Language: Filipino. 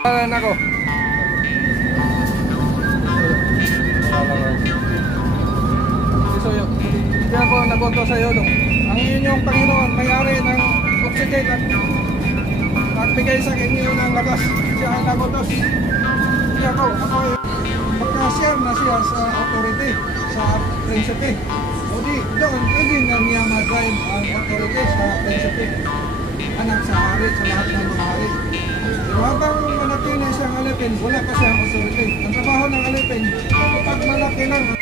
Ako. So, hindi ako nagoto sa iyo. Ang inyong Panginoon, may-ari ng oxygen at nagbigay sa inyo ng lakas. Siya ay nagotos. Hindi ako ay magkasiyar na siya sa authority, sa prinsipe. O di, doon, hindi na niya mag-drive ang authority sa prinsipe. Anak sa hari, sa lahat ng mga hari. Pero habang malaki na siyang alipin, wala pa siyang authority. Ang trabaho ng alipin, kapag malaki lang